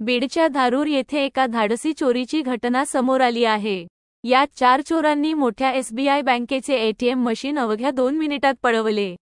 बीडच्या धारूर येथे एका धाडसी चोरीची घटना समोर आली आहे। यात 4 चोरांनी मोठ्या एसबीआय बँकेचे एटीएम मशीन अवघ्या 2 मिनिटात पळवले।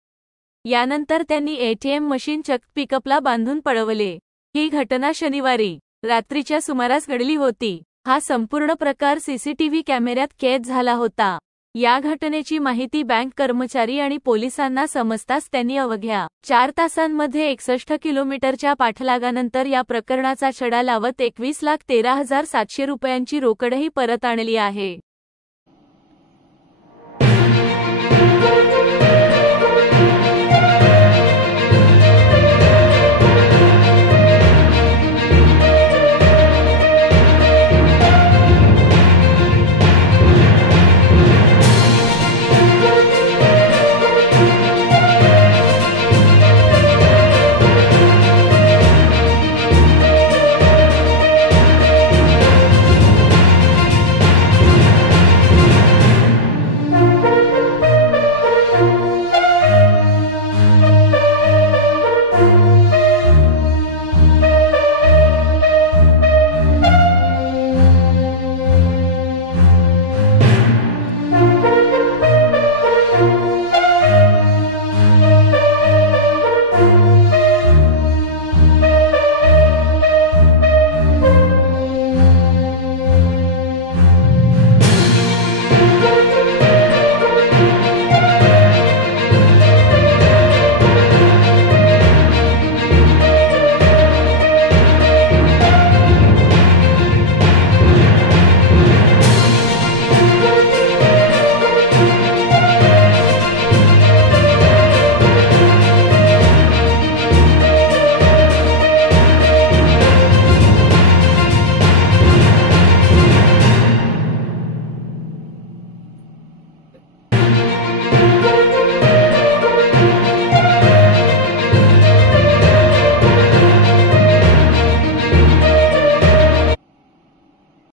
यानंतर त्यांनी एटीएम मशीन चक्क पिकअपला बांधून पळवले। ही घटना शनिवारी रात्रीच्या सुमारास घडली होती। हा संपूर्ण प्रकार सीसीटीव्ही कॅमेऱ्यात कैद झाला होता। या घटनेची माहिती बँक कर्मचारी आणि पोलिसांना समजताच त्यांनी अवघ्या 4 तासांमध्ये 61 किलोमीटरच्या पाठलागानंतर या प्रकरणाचा छडा लावत 21,13,700 रुपयांची रोकडही परत आणली आहे।